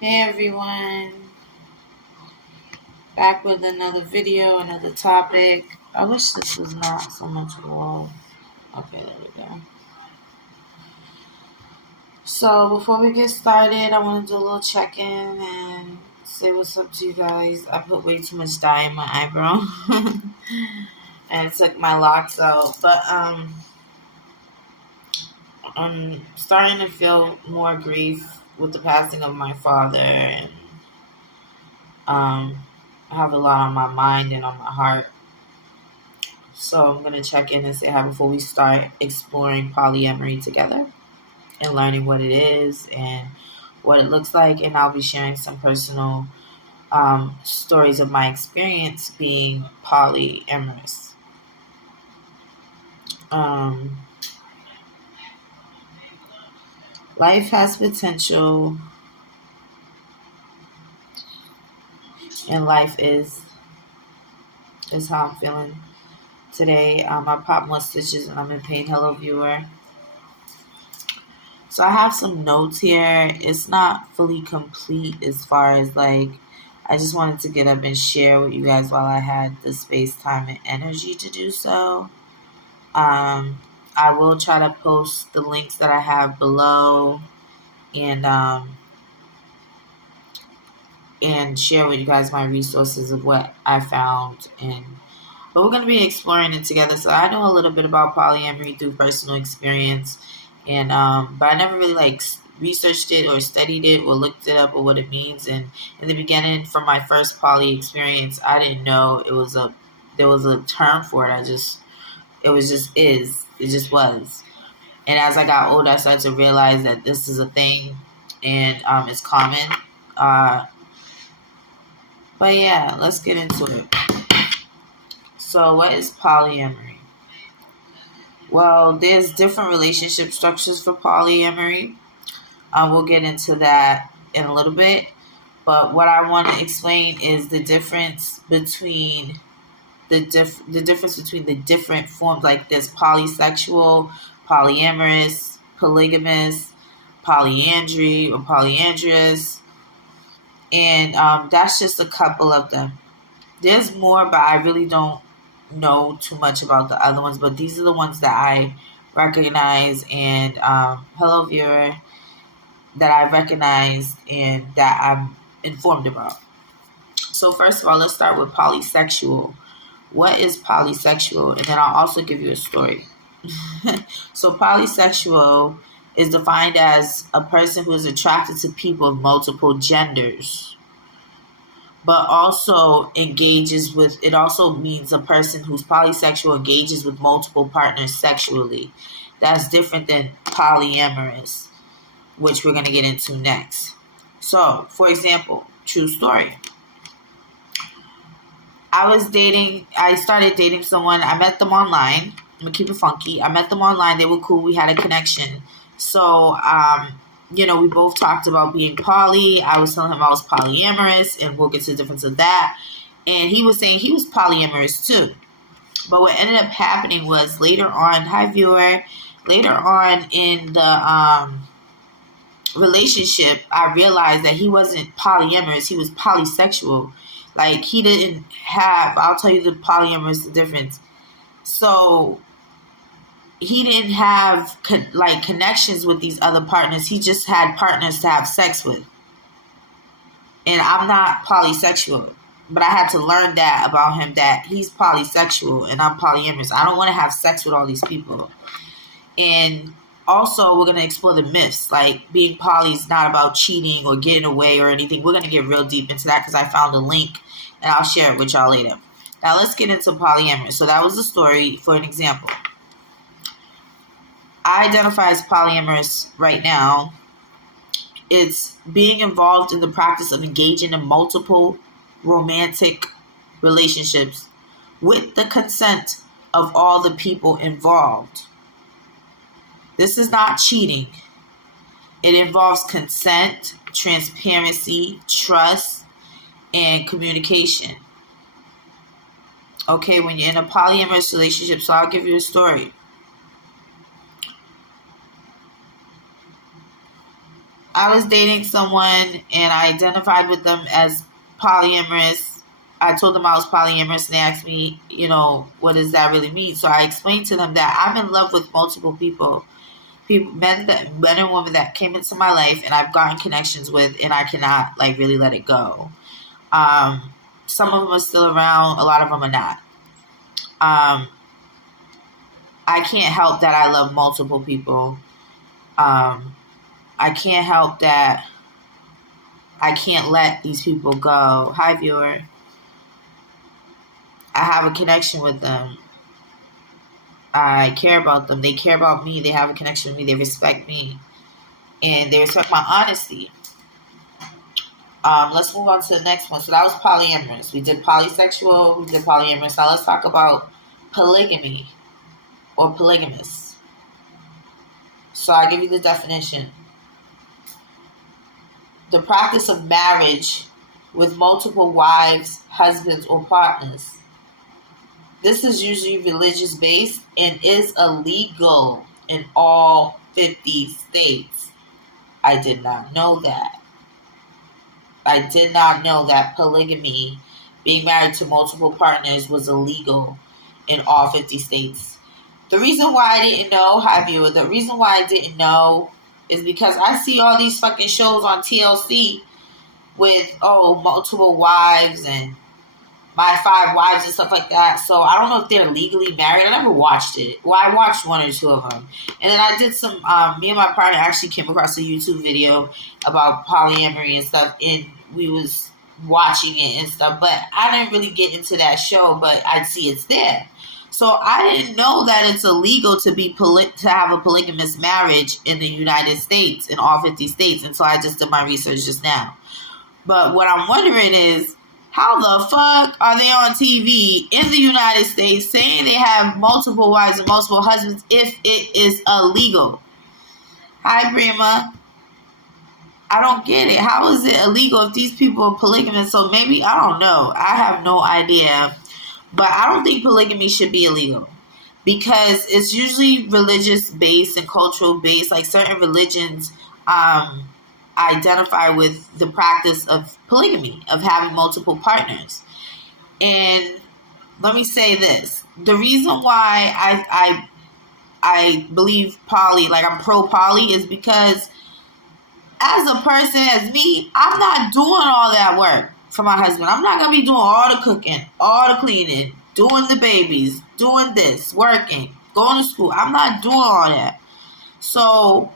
Hey everyone, back with another video, another topic. I wish this was not so much wall. Okay, there we go. So before we get started, I want to do a little check-in and say what's up to you guys. I put way too much dye in my eyebrow and took my locks out, but I'm starting to feel more grief with the passing of my father, and I have a lot on my mind and on my heart. So I'm going to check in and say hi before we start exploring polyamory together and learning what it is and what it looks like. And I'll be sharing some personal stories of my experience being polyamorous. Life has potential, and life is how I'm feeling today. I popped more stitches and I'm in pain. Hello, viewer. So I have some notes here. It's not fully complete as far as I just wanted to get up and share with you guys while I had the space, time, and energy to do so. I will try to post the links that I have below and share with you guys my resources of what I found. But we're going to be exploring it together. So I know a little bit about polyamory through personal experience. And but I never really researched it or studied it or looked it up or what it means. And in the beginning, from my first poly experience, I didn't know there was a term for it. It just was. And as I got older, I started to realize that this is a thing and it's common. But yeah, let's get into it. So what is polyamory? Well, there's different relationship structures for polyamory. We'll get into that in a little bit. But what I want to explain is the difference between the different forms. Like there's polysexual, polyamorous, polygamist, polyandry, or polyandrous. And that's just a couple of them. There's more, but I really don't know too much about the other ones, but these are the ones that I recognize and hello viewer, that I recognize and that I'm informed about. So first of all, let's start with polysexual. What is polysexual? And then I'll also give you a story. So polysexual is defined as a person who is attracted to people of multiple genders, but also it also means a person who's polysexual engages with multiple partners sexually. That's different than polyamorous, which we're going to get into next. So, for example, true story. I started dating someone. I met them online. I'm going to keep it funky. I met them online. They were cool. We had a connection. So, we both talked about being poly. I was telling him I was polyamorous, and we'll get to the difference of that. And he was saying he was polyamorous too. But what ended up happening was later on, later on in the relationship, I realized that he wasn't polyamorous. He was polysexual. He didn't have, I'll tell you the polyamorous, the difference. So he didn't have connections with these other partners. He just had partners to have sex with. And I'm not polysexual, but I had to learn that about him, that he's polysexual and I'm polyamorous. I don't want to have sex with all these people. And also, we're going to explore the myths. Being poly is not about cheating or getting away or anything. We're going to get real deep into that because I found a link and I'll share it with y'all later. Now, let's get into polyamorous. So that was the story for an example. I identify as polyamorous right now. It's being involved in the practice of engaging in multiple romantic relationships with the consent of all the people involved. This is not cheating. It involves consent, transparency, trust, and communication. Okay, when you're in a polyamorous relationship, so I'll give you a story. I was dating someone and I identified with them as polyamorous. I told them I was polyamorous and they asked me, what does that really mean? So I explained to them that I'm in love with multiple people. Men and women that came into my life and I've gotten connections with and I cannot really let it go. Some of them are still around, a lot of them are not. I can't help that I love multiple people. I can't help that I can't let these people go. Hi, viewer. I have a connection with them. I care about them. They care about me. They have a connection with me. They respect me. And they respect my honesty. Let's move on to the next one. So that was polyamorous. We did polysexual. We did polyamorous. Now let's talk about polygamy or polygamist. So I'll give you the definition. The practice of marriage with multiple wives, husbands, or partners. This is usually religious based and is illegal in all 50 states. I did not know that. I did not know that polygamy, being married to multiple partners, was illegal in all 50 states. The reason why I didn't know, the reason why I didn't know is because I see all these fucking shows on TLC with, multiple wives and My 5 Wives and stuff like that. So I don't know if they're legally married. I never watched it. Well, I watched 1 or 2 of them. And then I did some, me and my partner actually came across a YouTube video about polyamory and stuff. And we was watching it and stuff. But I didn't really get into that show, but I see it's there. So I didn't know that it's illegal to to have a polygamous marriage in the United States, in all 50 states. And so I just did my research just now. But what I'm wondering is, how the fuck are they on TV in the United States saying they have multiple wives and multiple husbands if it is illegal? Hi, Brima. I don't get it. How is it illegal if these people are polygamous? So maybe, I don't know. I have no idea. But I don't think polygamy should be illegal because it's usually religious based and cultural based. Like certain religions identify with the practice of polygamy, of having multiple partners. And let me say this. The reason why I believe I'm pro poly, is because as a person, as me, I'm not doing all that work for my husband. I'm not going to be doing all the cooking, all the cleaning, doing the babies, doing this, working, going to school. I'm not doing all that. So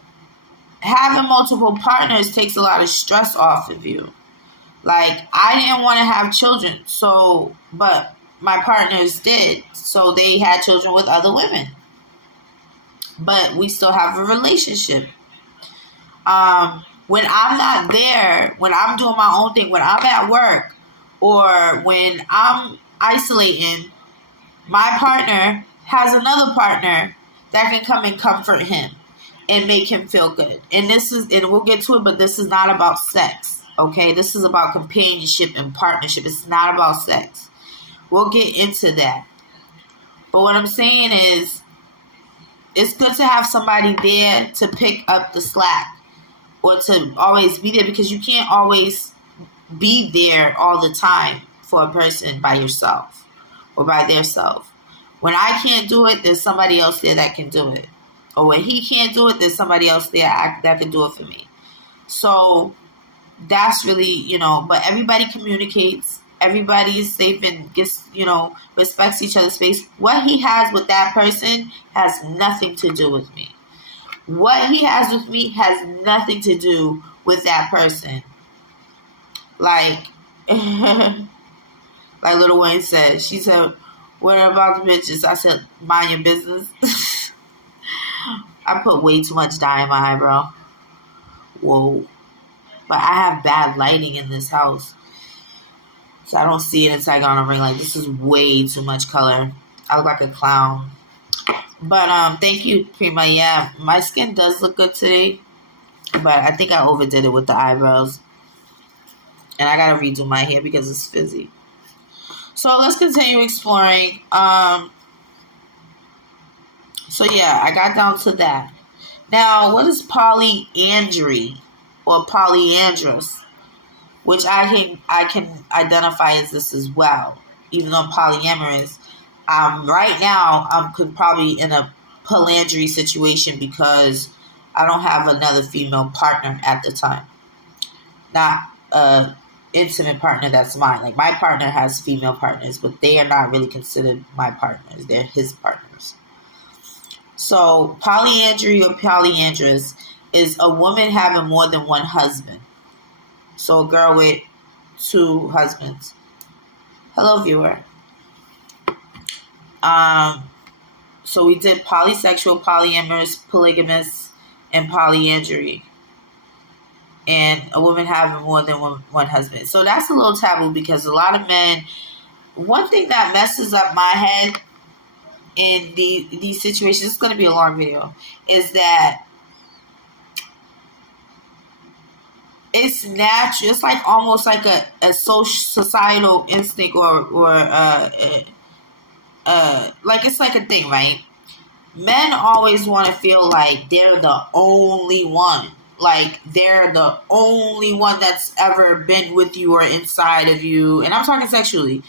having multiple partners takes a lot of stress off of you. Like, I didn't want to have children, but my partners did. So they had children with other women. But we still have a relationship. When I'm not there, when I'm doing my own thing, when I'm at work, or when I'm isolating, my partner has another partner that can come and comfort him and make him feel good. And we'll get to it, but this is not about sex, okay? This is about companionship and partnership. It's not about sex. We'll get into that. But what I'm saying is, it's good to have somebody there to pick up the slack, or to always be there, because you can't always be there all the time for a person by yourself or by their self. When I can't do it, there's somebody else there that can do it. Or when he can't do it, there's somebody else there that can do it for me. So that's really, but everybody communicates. Everybody is safe and gets, respects each other's space. What he has with that person has nothing to do with me. What he has with me has nothing to do with that person. Like Lil Wayne said, she said, "What about the bitches?" I said, "Mind your business." I put way too much dye in my eyebrow. Whoa. But I have bad lighting in this house, so I don't see it until I go on a ring light. This is way too much color. I look like a clown. But thank you, Prima. Yeah, my skin does look good today, but I think I overdid it with the eyebrows. And I gotta redo my hair because it's frizzy. So let's continue exploring. So yeah, I got down to that. Now, what is polyandry? or polyandrous, which I can identify as this as well, even though I'm polyamorous. Right now, I'm probably in a polyandry situation because I don't have another female partner at the time. Not a intimate partner that's mine. Like, my partner has female partners, but they are not really considered my partners. They're his partners. So polyandry or polyandrous is a woman having more than one husband. So a girl with 2 husbands. Hello, viewer. So we did polysexual, polyamorous, polygamist, and polyandry. And a woman having more than one husband. So that's a little taboo because a lot of men, one thing that messes up my head in these situations, it's going to be a long video, is that it's natural. It's like almost like a societal instinct or like it's like a thing, right? Men always want to feel like they're the only one. Like they're the only one that's ever been with you or inside of you. And I'm talking sexually.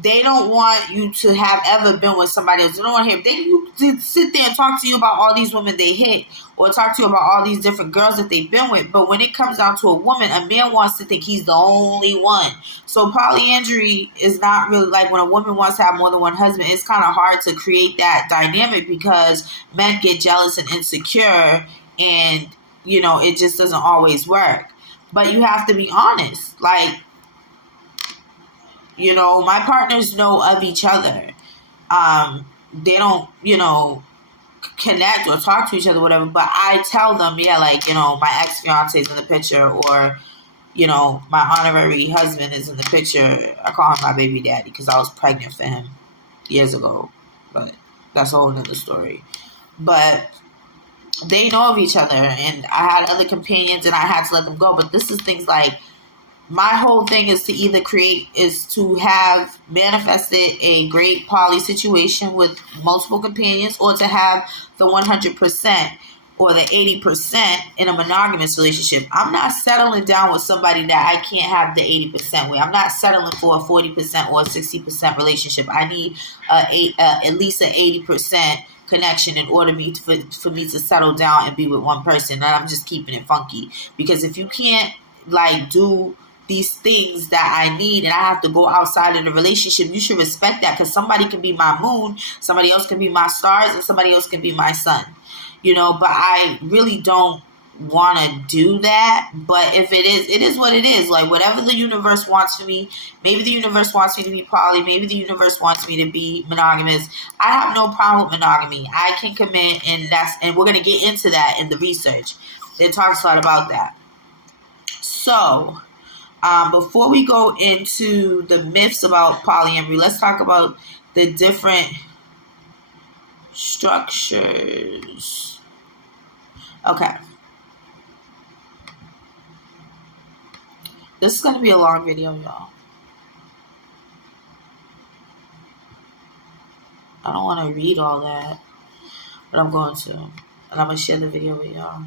They don't want you to have ever been with somebody else. They don't want to hear. You sit there and talk to you about all these women they hit, or talk to you about all these different girls that they've been with. But when it comes down to a woman, a man wants to think he's the only one. So polyandry is not really like when a woman wants to have more than one husband. It's kind of hard to create that dynamic because men get jealous and insecure, and it just doesn't always work. But you have to be honest, like. My partners know of each other. They don't, connect or talk to each other, whatever. But I tell them, my ex-fiance is in the picture, or, my honorary husband is in the picture. I call him my baby daddy because I was pregnant for him years ago. But that's a whole nother story. But they know of each other, and I had other companions, and I had to let them go. But this is things like, my whole thing is to have manifested a great poly situation with multiple companions, or to have the 100% or the 80% in a monogamous relationship. I'm not settling down with somebody that I can't have the 80% with. I'm not settling for a 40% or a 60% relationship. I need at least an 80% connection in order for me to settle down and be with one person. And I'm just keeping it funky, because if you can't do these things that I need, and I have to go outside of the relationship, you should respect that, because somebody can be my moon, somebody else can be my stars, and somebody else can be my sun. But I really don't want to do that. But if it is what it is. Like, whatever the universe wants for me, maybe the universe wants me to be poly, maybe the universe wants me to be monogamous. I have no problem with monogamy. I can commit, and we're going to get into that in the research. It talks a lot about that. So, before we go into the myths about polyamory, let's talk about the different structures. Okay. This is going to be a long video, y'all. I don't want to read all that, but I'm going to. And I'm going to share the video with y'all.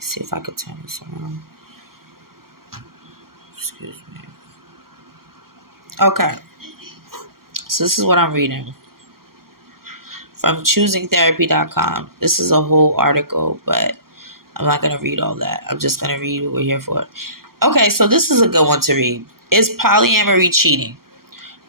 See if I could turn this around. Excuse me. Okay. So this is what I'm reading from choosingtherapy.com. This is a whole article, but I'm not going to read all that. I'm just going to read what we're here for. Okay, so this is a good one to read. Is polyamory cheating?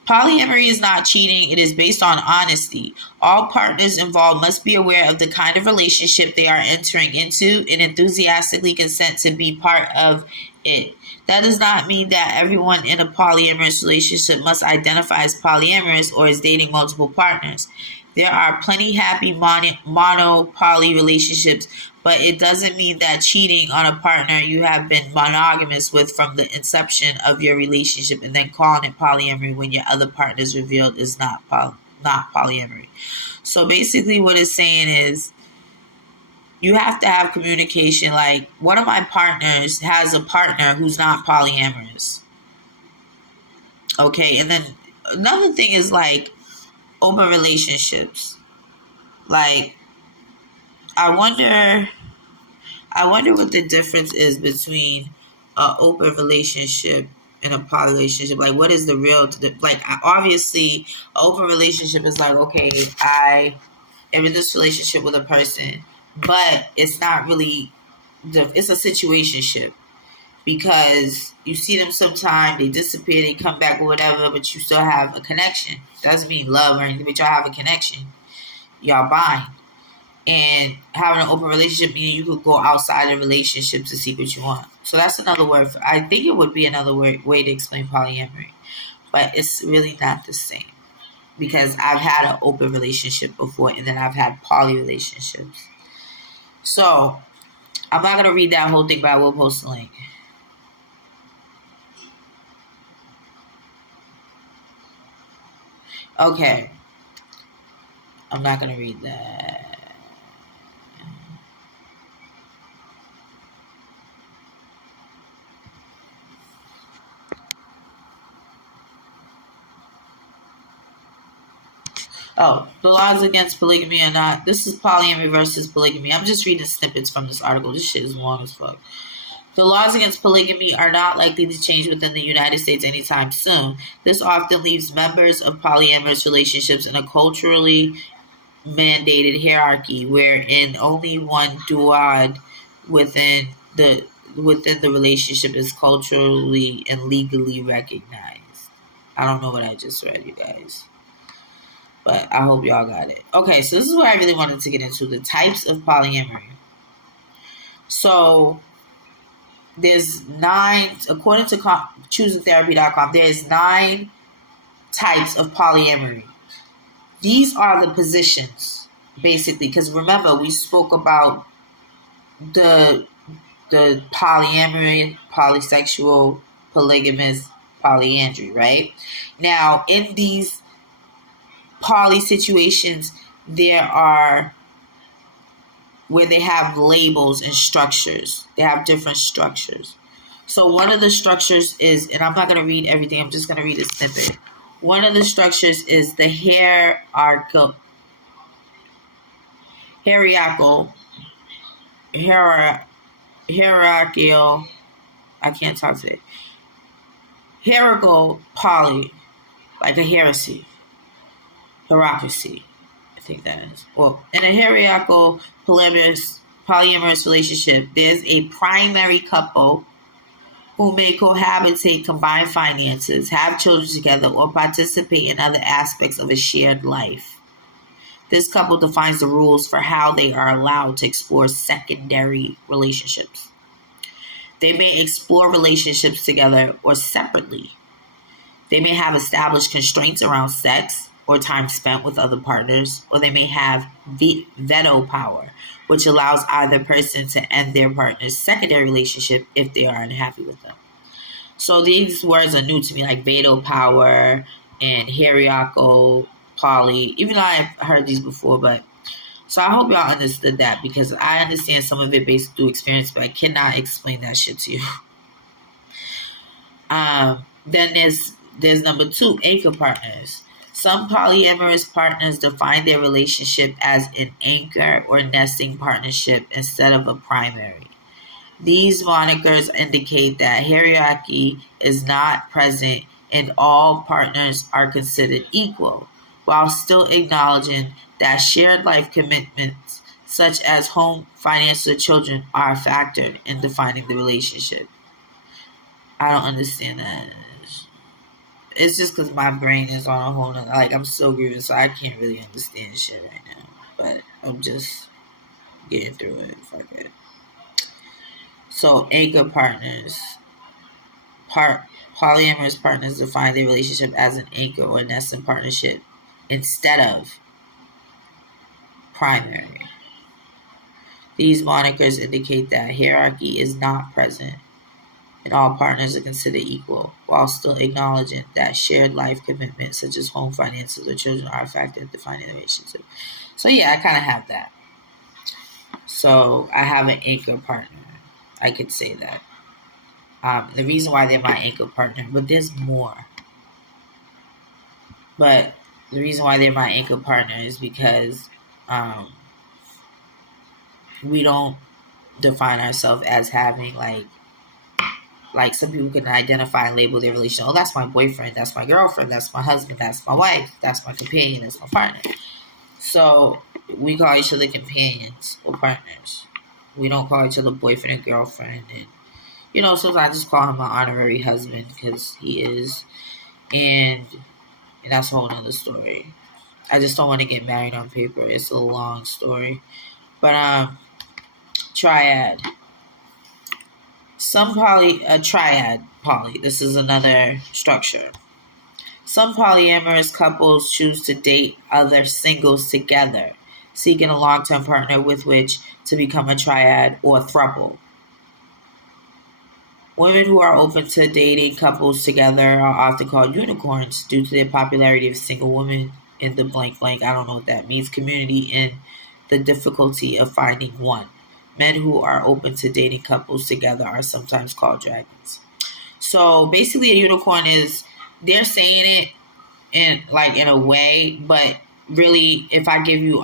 Polyamory is not cheating. It is based on honesty. All partners involved must be aware of the kind of relationship they are entering into and enthusiastically consent to be part of it. That does not mean that everyone in a polyamorous relationship must identify as polyamorous or is dating multiple partners. There are plenty happy mono-poly relationships, but it doesn't mean that cheating on a partner you have been monogamous with from the inception of your relationship and then calling it polyamory when your other partner is revealed is not polyamory. So basically what it's saying is you have to have communication. Like, one of my partners has a partner who's not polyamorous. Okay, and then another thing is like open relationships. Like, I wonder what the difference is between an open relationship and a poly relationship. Like, what is the real? Obviously, an open relationship is like, okay, I am in this relationship with a person, but it's not really it's a situationship because you see them sometime, they disappear, they come back or whatever, but you still have a connection. Doesn't mean love or anything, but y'all have a connection. Y'all bind. And having an open relationship meaning you could go outside of relationships to see what you want. So that's another word. I think it would be another way to explain polyamory. But it's really not the same. Because I've had an open relationship before and then I've had poly relationships. So I'm not going to read that whole thing, but I will post the link. Okay. I'm not going to read that. Oh, the laws against polygamy are not. This is polyamory versus polygamy. I'm just reading snippets from this article. This shit is long as fuck. The laws against polygamy are not likely to change within the United States anytime soon. This often leaves members of polyamorous relationships in a culturally mandated hierarchy wherein only one DWAD within the relationship is culturally and legally recognized. I don't know what I just read, you guys. But I hope y'all got it. Okay, so this is what I really wanted to get into, the types of polyamory. So there's 9, according to choosingtherapy.com, there's 9 types of polyamory. These are the positions, basically, because remember, we spoke about the polyamory, polysexual, polygamist, polyandry, right? Now, in these poly situations, there are where they have labels and structures. They have different structures. So one of the structures is, and I'm not going to read everything, I'm just going to read a snippet. One of the structures is the hierarchical, I can't talk to it. Hierarchical poly, like a heresy. Hierarchy, I think that is. Well, in a hierarchical polyamorous relationship, there's a primary couple who may cohabitate, combine finances, have children together, or participate in other aspects of a shared life. This couple defines the rules for how they are allowed to explore secondary relationships. They may explore relationships together or separately. They may have established constraints around sex or time spent with other partners, or they may have veto power, which allows either person to end their partner's secondary relationship if they are unhappy with them. So these words are new to me, like veto power and hierarchical poly, even though I've heard these before, but so I hope y'all understood that, because I understand some of it based through experience, but I cannot explain that shit to you. Then there's number 2, anchor partners. Some polyamorous partners define their relationship as an anchor or nesting partnership instead of a primary. These monikers indicate that hierarchy is not present and all partners are considered equal, while still acknowledging that shared life commitments such as home, finances, or children are factored in defining the relationship. I don't understand that. It's just because my brain is on a whole nother, like, I'm so grieving, so I can't really understand shit right now. But I'm just getting through it. Fuck it. So, anchor partners. Polyamorous partners define their relationship as an anchor or nesting partnership instead of primary. These monikers indicate that hierarchy is not present and all partners are considered equal, while still acknowledging that shared life commitments such as home, finances, or children are a factor in defining the relationship. So yeah, I kind of have that. So I have an anchor partner. I could say that. The reason why they're my anchor partner, but there's more. But the reason why they're my anchor partner is because We don't define ourselves as having like some people can identify and label their relation. Oh, that's my boyfriend, that's my girlfriend, that's my husband, that's my wife, that's my companion, that's my partner. So we call each other companions or partners. We don't call each other boyfriend and girlfriend. And sometimes I just call him my honorary husband because he is, and that's a whole nother story. I just don't want to get married on paper. It's a long story, but triad. Triad poly. This is another structure. Some polyamorous couples choose to date other singles together, seeking a long-term partner with which to become a triad or throuple. Women who are open to dating couples together are often called unicorns due to their popularity of single women in the blank blank, I don't know what that means, community and the difficulty of finding one. Men who are open to dating couples together are sometimes called dragons. So basically a unicorn is, they're saying it in a way, but really if I give you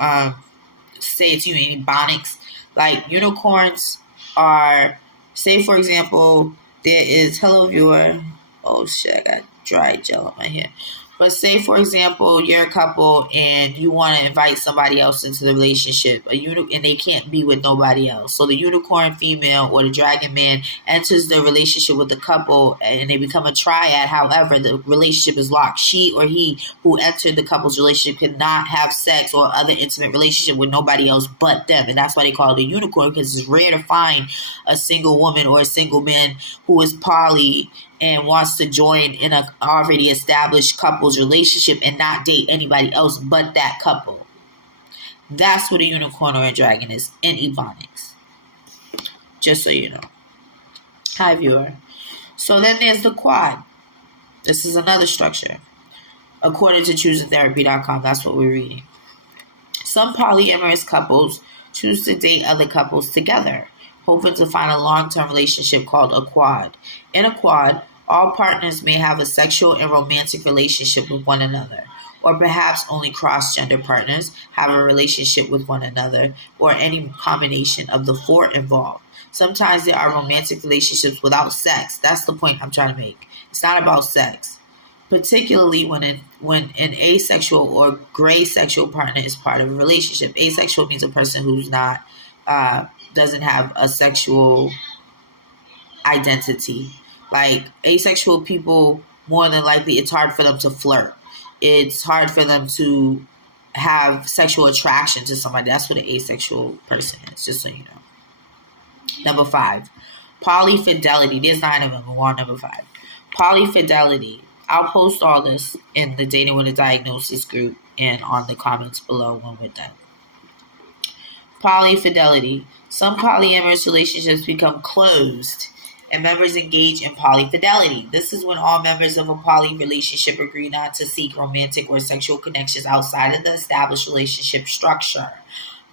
say it to you in Ebonics, like unicorns are, say for example, there is, hello viewer, oh shit, I got dry gel on my hair. But say for example, you're a couple and you want to invite somebody else into the relationship, and they can't be with nobody else. So the unicorn female or the dragon man enters the relationship with the couple and they become a triad. However, the relationship is locked. She or he who entered the couple's relationship cannot have sex or other intimate relationship with nobody else but them. And that's why they call it a unicorn, because it's rare to find a single woman or a single man who is poly and wants to join in a already established couple's relationship and not date anybody else but that couple. That's what a unicorn or a dragon is in Ebonics. Just so you know. Hi, viewer. So then there's the quad. This is another structure. According to choosingtherapy.com, that's what we're reading. Some polyamorous couples choose to date other couples together, hoping to find a long-term relationship called a quad. In a quad, all partners may have a sexual and romantic relationship with one another, or perhaps only cross-gender partners have a relationship with one another, or any combination of the four involved. Sometimes there are romantic relationships without sex. That's the point I'm trying to make. It's not about sex, particularly when an asexual or gray sexual partner is part of a relationship. Asexual means a person who's not doesn't have a sexual identity. Like asexual people, more than likely, it's hard for them to flirt. It's hard for them to have sexual attraction to somebody. That's what an asexual person is, just so you know. Number 5, polyfidelity. There's 9 of them. We're on number 5. Polyfidelity. I'll post all this in the Dating with a Diagnosis group and on the comments below when we're done. Polyfidelity. Some polyamorous relationships become closed and members engage in polyfidelity. This is when all members of a poly relationship agree not to seek romantic or sexual connections outside of the established relationship structure.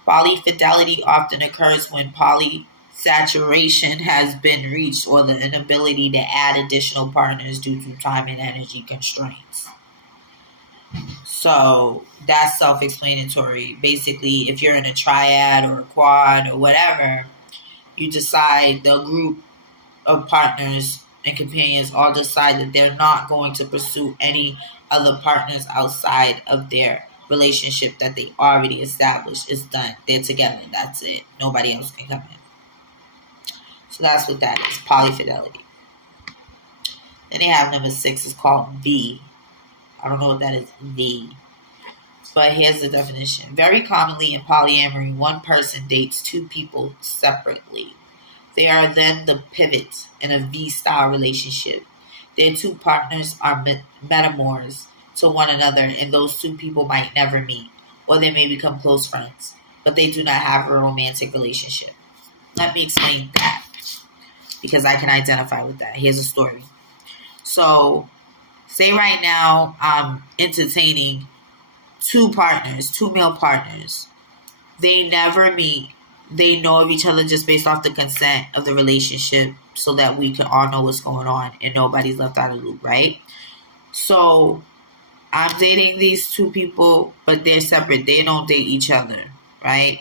Polyfidelity often occurs when polysaturation has been reached or the inability to add additional partners due to time and energy constraints. So that's self-explanatory. Basically, if you're in a triad or a quad or whatever, you decide, the group of partners and companions all decide that they're not going to pursue any other partners outside of their relationship that they already established. It's done. They're together. That's it. Nobody else can come in. So that's what that is, polyfidelity. Then they have number 6. It's called V. I don't know what that is, V. But here's the definition. Very commonly in polyamory, one person dates 2 people separately. They are then the pivot in a V-style relationship. Their 2 partners are metamors to one another, and those 2 people might never meet, or they may become close friends, but they do not have a romantic relationship. Let me explain that, because I can identify with that. Here's a story. So, say right now I'm entertaining 2 partners, 2 male partners. They never meet. They know of each other just based off the consent of the relationship so that we can all know what's going on and nobody's left out of the loop, right? So I'm dating these 2 people, but they're separate. They don't date each other, right?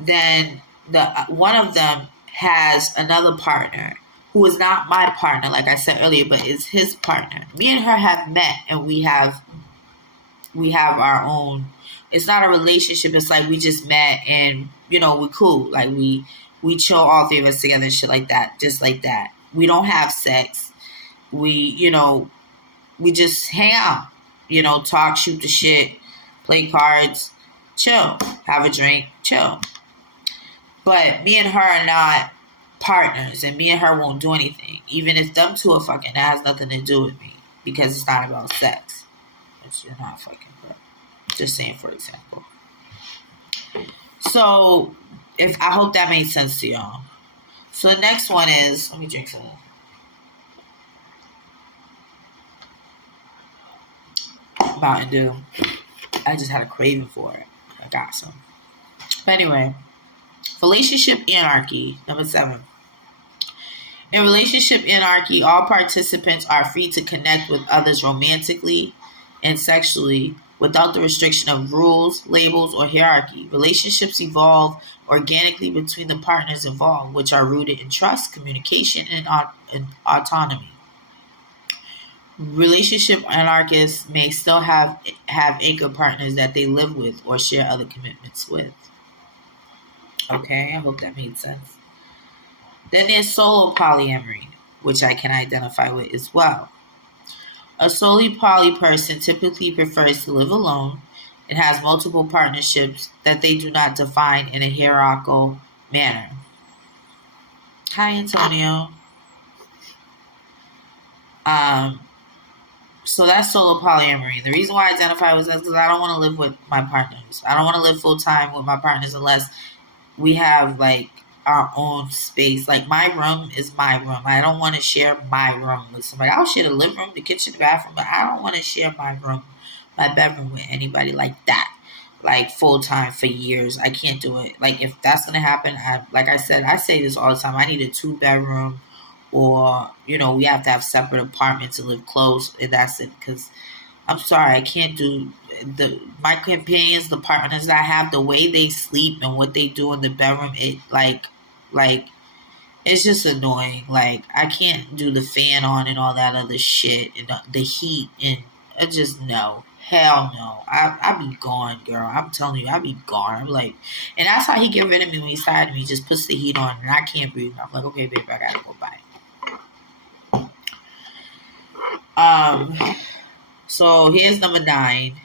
then the one of them has another partner who is not my partner, like I said earlier, but is his partner. Me and her have met, and we have our own. It's not a relationship. It's like we just met, and we cool. Like we chill, all three of us together, and shit like that, just like that. We don't have sex. We we just hang out. Talk, shoot the shit, play cards, chill, have a drink, chill. But me and her are not partners, and me and her won't do anything. Even if them two are fucking, that has nothing to do with me, because it's not about sex. Which you're not fucking, but just saying, for example. So, I hope that made sense to y'all. So the next one is, let me drink some Mountain Dew. I just had a craving for it. I got some. But anyway, relationship anarchy, number 7. In relationship anarchy, all participants are free to connect with others romantically and sexually without the restriction of rules, labels, or hierarchy. Relationships evolve organically between the partners involved, which are rooted in trust, communication, and autonomy. Relationship anarchists may still have anchor partners that they live with or share other commitments with. Okay, I hope that made sense. Then there's solo polyamory, which I can identify with as well. A solely poly person typically prefers to live alone and has multiple partnerships that they do not define in a hierarchical manner. Hi, Antonio. So that's solo polyamory. The reason why I identify with that is because I don't want to live with my partners. I don't want to live full time with my partners unless we have like our own space. Like my room is my room. I don't want to share my room with somebody. I'll share the living room, the kitchen, the bathroom, but I don't want to share my room, my bedroom with anybody like that. Like full time for years. I can't do it. Like if that's gonna happen, like I said, I say this all the time. I need a 2-bedroom, or we have to have separate apartments and live close, and that's it. Because I'm sorry, I can't do my companions, the partners that I have, the way they sleep and what they do in the bedroom. It like it's just annoying. Like I can't do the fan on and all that other shit and the heat, and I just no. Hell no. I be gone, girl. I'm telling you, I be gone. I'm like, and that's how he get rid of me when he's tired of me. He just puts the heat on and I can't breathe. I'm like, okay, babe, I gotta go bye. So here's number 9.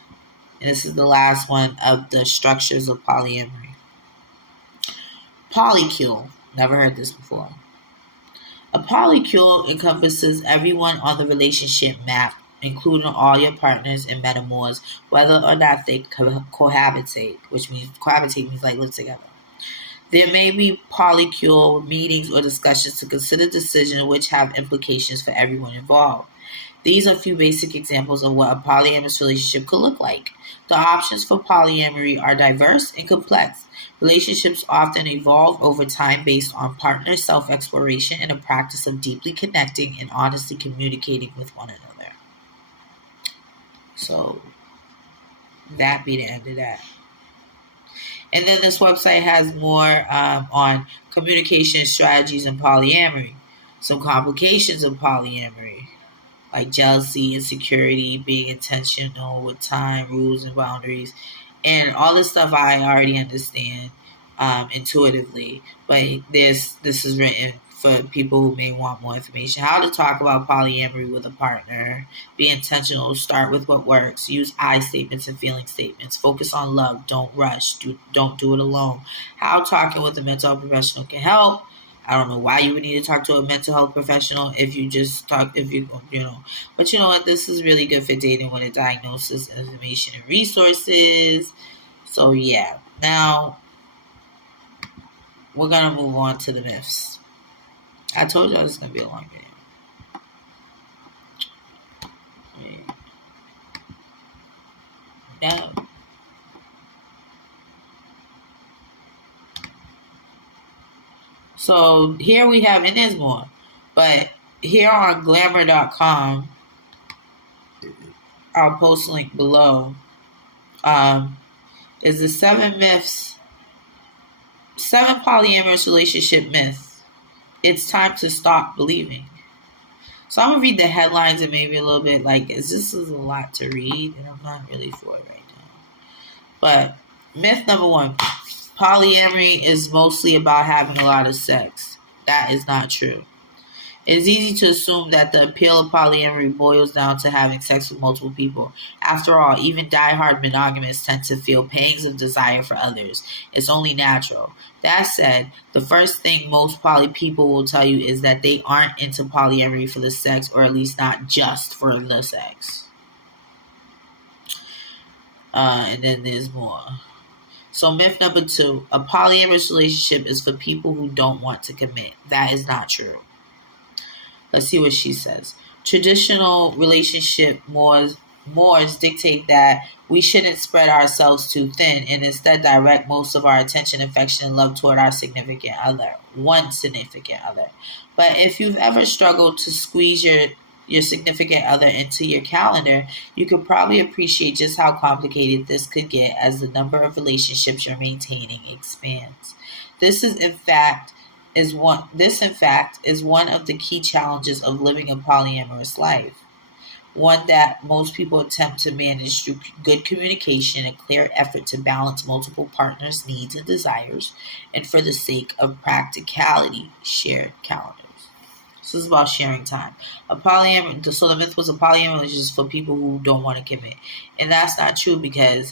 And this is the last one of the structures of polyamory. Polycule. Never heard this before. A polycule encompasses everyone on the relationship map, including all your partners and metamors, whether or not they cohabitate, which means cohabitate means like live together. There may be polycule meetings or discussions to consider decisions which have implications for everyone involved. These are a few basic examples of what a polyamorous relationship could look like. The options for polyamory are diverse and complex. Relationships often evolve over time based on partner self-exploration and a practice of deeply connecting and honestly communicating with one another. So, that be the end of that. And then this website has more on communication strategies in polyamory. Some complications of polyamory, like jealousy, insecurity, being intentional with time, rules, and boundaries. And all this stuff I already understand intuitively. But this is written for people who may want more information. How to talk about polyamory with a partner. Be intentional. Start with what works. Use I statements and feeling statements. Focus on love. Don't rush. Don't do it alone. How talking with a mental health professional can help. I don't know why you would need to talk to a mental health professional if you just talk, but you know what? This is really good for dating with a diagnosis, information, and resources. So, yeah. Now, we're going to move on to the myths. I told y'all this is going to be a long video. No. So here we have, and there's more, but here on glamour.com, I'll post a link below, is the 7 myths 7 polyamorous relationship myth. It's time to stop believing. So I'm gonna read the headlines and maybe a little bit like, this is a lot to read, and I'm not really for it right now. But myth number 1: polyamory is mostly about having a lot of sex. That is not true. It is easy to assume that the appeal of polyamory boils down to having sex with multiple people. After all, even die-hard monogamists tend to feel pangs of desire for others. It's only natural. That said, the first thing most poly people will tell you is that they aren't into polyamory for the sex, or at least not just for the sex. And then there's more. So myth number 2: a polyamorous relationship is for people who don't want to commit. That is not true. Let's see what she says. Traditional relationship mores dictate that we shouldn't spread ourselves too thin and instead direct most of our attention, affection, and love toward our significant other, one significant other. But if you've ever struggled to squeeze your significant other into your calendar, you could probably appreciate just how complicated this could get as the number of relationships you're maintaining expands. This in fact is one of the key challenges of living a polyamorous life. One that most people attempt to manage through good communication and clear effort to balance multiple partners' needs and desires, and for the sake of practicality, shared calendars. So this is about sharing time. So the myth was a polyamorous is just for people who don't want to commit. And that's not true, because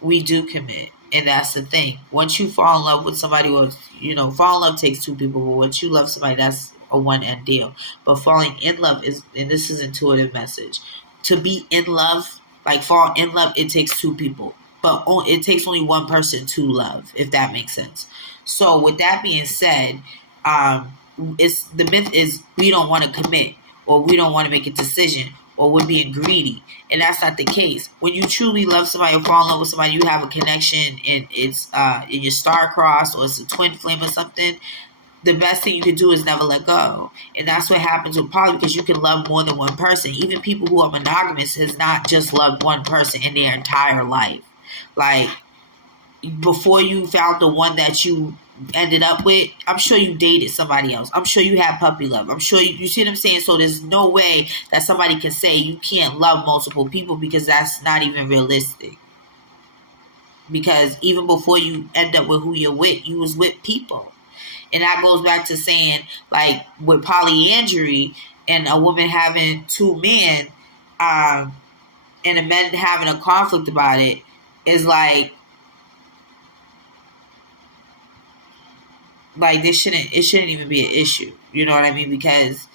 we do commit. And that's the thing. Once you fall in love with somebody, fall in love takes 2 people. But once you love somebody, that's a one-end deal. But falling in love is, and this is intuitive message, to be in love, like fall in love, it takes 2 people. But it takes only one person to love, if that makes sense. So with that being said, the myth is we don't want to commit, or we don't want to make a decision, or we're being greedy. And that's not the case. When you truly love somebody or fall in love with somebody, you have a connection, and it's in your star-crossed, or it's a twin flame or something, the best thing you can do is never let go. And that's what happens with poly, because you can love more than one person. Even people who are monogamous has not just loved one person in their entire life. Like, before you found the one that you ended up with, I'm sure you dated somebody else. I'm sure you had puppy love. I'm sure you see what I'm saying? So there's no way that somebody can say you can't love multiple people, because that's not even realistic. Because even before you end up with who you're with, you was with people. And that goes back to saying, like, with polyandry and a woman having 2 men, and a man having a conflict about it, is like it shouldn't even be an issue. You know what I mean? Because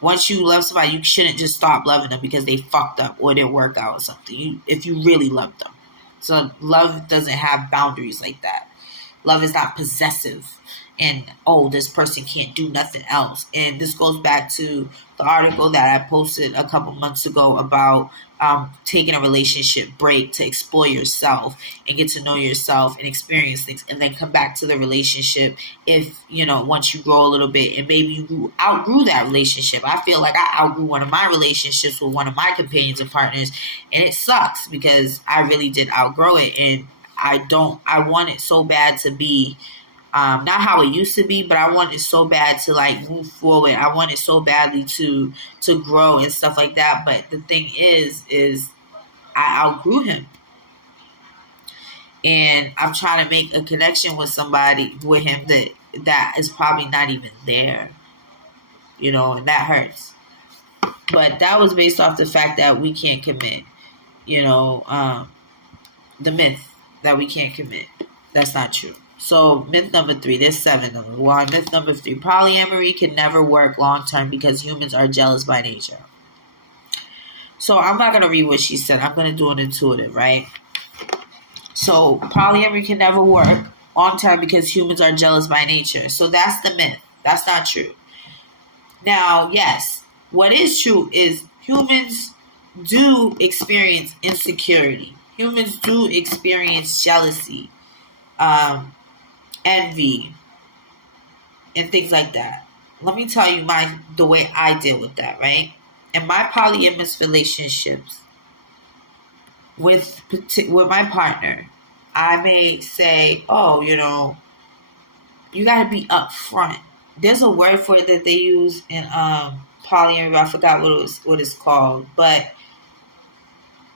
once you love somebody, you shouldn't just stop loving them because they fucked up or didn't work out or something. If you really love them. So love doesn't have boundaries like that. Love is not possessive. And, this person can't do nothing else. And this goes back to the article that I posted a couple months ago about taking a relationship break to explore yourself and get to know yourself and experience things, and then come back to the relationship if, once you grow a little bit and maybe you outgrew that relationship. I feel like I outgrew one of my relationships with one of my companions and partners, and it sucks because I really did outgrow it. And I want it so bad to be not how it used to be, but I want it so bad to like move forward. I want it so badly to grow and stuff like that. But the thing is I outgrew him, and I'm trying to make a connection with somebody with him that is probably not even there, and that hurts. But that was based off the fact that we can't commit, the myth that we can't commit. That's not true. So myth number 3, there's 7 of them. Well, myth number 3, polyamory can never work long term because humans are jealous by nature. So I'm not going to read what she said. I'm going to do an intuitive, right? So polyamory can never work long term because humans are jealous by nature. So that's the myth. That's not true. Now, yes, what is true is humans do experience insecurity. Humans do experience jealousy, envy, and things like that. Let me tell you the way I deal with that, right? In my polyamorous relationships with my partner, I may say, you got to be upfront. There's a word for it that they use in polyamory. I forgot what it's called, but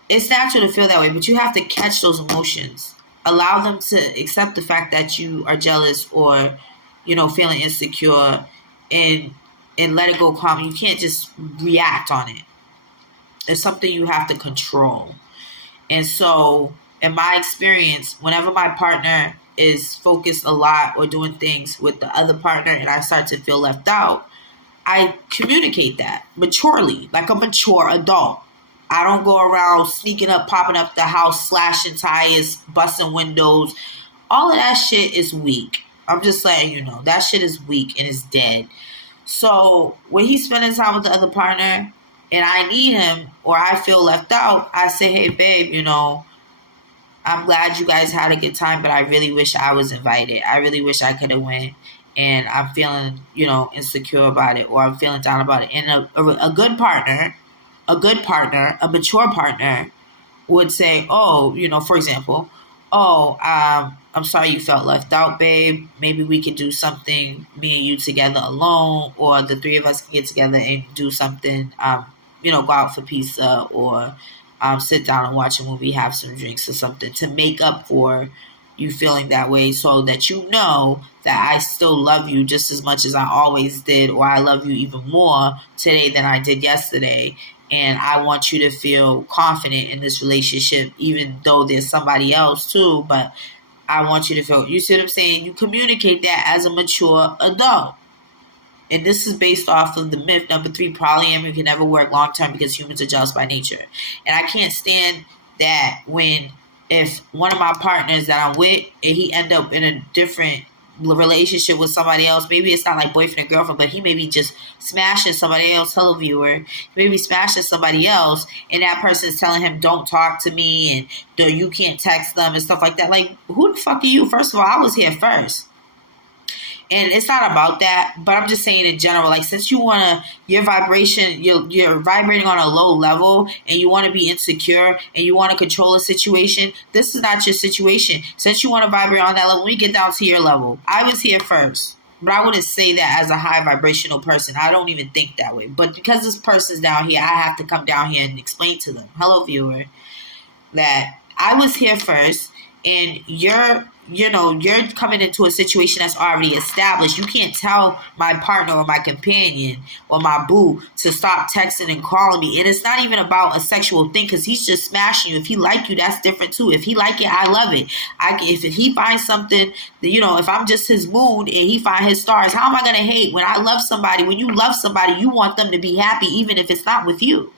it's natural to feel that way. But you have to catch those emotions. Allow them to accept the fact that you are jealous or, feeling insecure, and let it go calm. You can't just react on it. It's something you have to control. And so, in my experience, whenever my partner is focused a lot or doing things with the other partner and I start to feel left out, I communicate that maturely, like a mature adult. I don't go around sneaking up, popping up the house, slashing tires, busting windows. All of that shit is weak. I'm just letting you know. That shit is weak and is dead. So when he's spending time with the other partner and I need him or I feel left out, I say, hey, babe, I'm glad you guys had a good time, but I really wish I was invited. I really wish I could have went. And I'm feeling, insecure about it, or I'm feeling down about it. And a good partner, a mature partner would say, oh, for example, oh, I'm sorry you felt left out, babe. Maybe we could do something, me and you together alone, or the three of us can get together and do something, go out for pizza, or sit down and watch a movie, have some drinks or something to make up for you feeling that way, so that you know that I still love you just as much as I always did, or I love you even more today than I did yesterday. And I want you to feel confident in this relationship, even though there's somebody else too. But I want you to feel, you see what I'm saying? You communicate that as a mature adult. And this is based off of the myth number 3, polyamory can never work long term because humans are jealous by nature. And I can't stand that if one of my partners that I'm with and he end up in a different relationship with somebody else, maybe it's not like boyfriend and girlfriend, but he may be just smashing somebody else, televiewer, he may be smashing somebody else, and that person is telling him, don't talk to me, and you can't text them and stuff like that. Like, who the fuck are you? First of all, I was here first. And it's not about that, but I'm just saying in general, like, since your vibration, you're vibrating on a low level and you want to be insecure and you want to control a situation, this is not your situation. Since you want to vibrate on that level, when you get down to your level, I was here first, but I wouldn't say that as a high vibrational person. I don't even think that way. But because this person's down here, I have to come down here and explain to them, hello, viewer, that I was here first and you're coming into a situation that's already established. You can't tell my partner or my companion or my boo to stop texting and calling me. And it's not even about a sexual thing, because he's just smashing you. If he like you, that's different too. If he like it, I love it. If he finds something, if I'm just his moon and he find his stars, how am I going to hate? When I love somebody, when you love somebody, you want them to be happy even if it's not with you.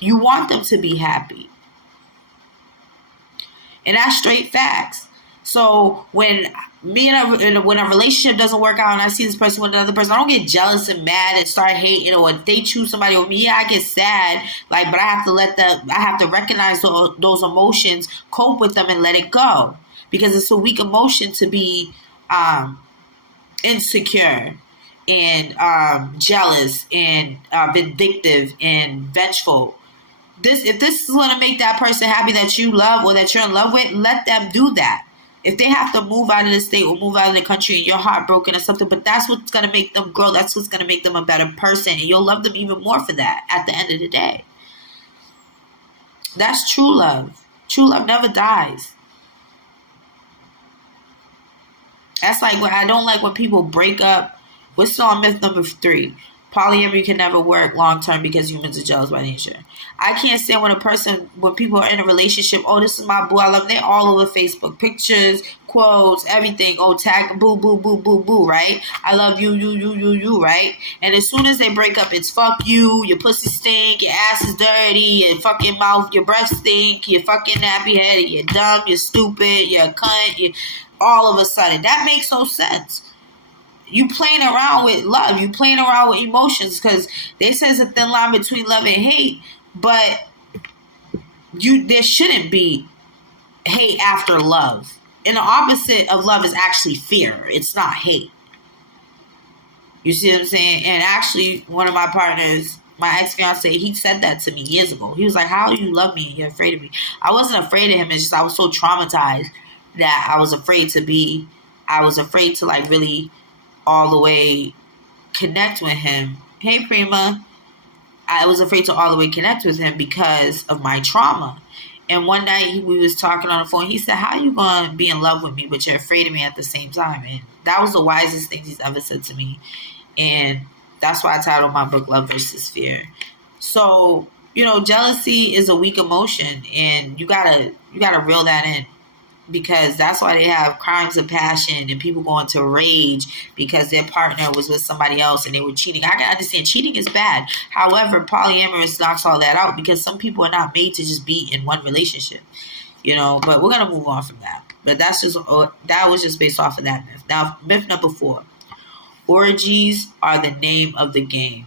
You want them to be happy. And that's straight facts. So when when a relationship doesn't work out and I see this person with another person, I don't get jealous and mad and start hating, or if they choose somebody over me, yeah, I get sad. But I have to recognize those emotions, cope with them, and let it go, because it's a weak emotion to be insecure and jealous and vindictive and vengeful. If this is going to make that person happy that you love or that you're in love with, let them do that. If they have to move out of the state or move out of the country and you're heartbroken or something, but that's what's going to make them grow. That's what's going to make them a better person. And you'll love them even more for that at the end of the day. That's true love. True love never dies. That's like what I don't like when people break up. We're still on myth number 3. Polyamory can never work long term because humans are jealous by nature. I can't stand when people are in a relationship, oh, this is my boo, I love them. They're all over Facebook. Pictures, quotes, everything. Oh, tag, boo, boo, boo, boo, boo, right? I love you, right? And as soon as they break up, it's fuck you, your pussy stink, your ass is dirty, your fucking mouth, your breath stink, you're fucking nappy headed, you're dumb, you're stupid, you're a cunt, all of a sudden. That makes no sense. You playing around with love. You playing around with emotions, because they say there's a thin line between love and hate, but there shouldn't be hate after love. And the opposite of love is actually fear. It's not hate. You see what I'm saying? And actually, one of my partners, my ex-fiance, he said that to me years ago. He was like, how do you love me and you're afraid of me? I wasn't afraid of him. It's just I was so traumatized that I was afraid to be I was afraid to like really all the way connect with him. Hey, Prima. I was afraid to all the way connect with him because of my trauma. And one night we was talking on the phone. He said, "How you gonna be in love with me, but you're afraid of me at the same time?" And that was the wisest thing he's ever said to me. And that's why I titled my book "Love versus Fear." So, jealousy is a weak emotion, and you gotta reel that in, because that's why they have crimes of passion and people go into rage because their partner was with somebody else and they were cheating. I can understand cheating is bad. However, polyamorous knocks all that out because some people are not made to just be in one relationship, but we're going to move on from that. But that was just based off of that myth. Now, myth number 4, orgies are the name of the game.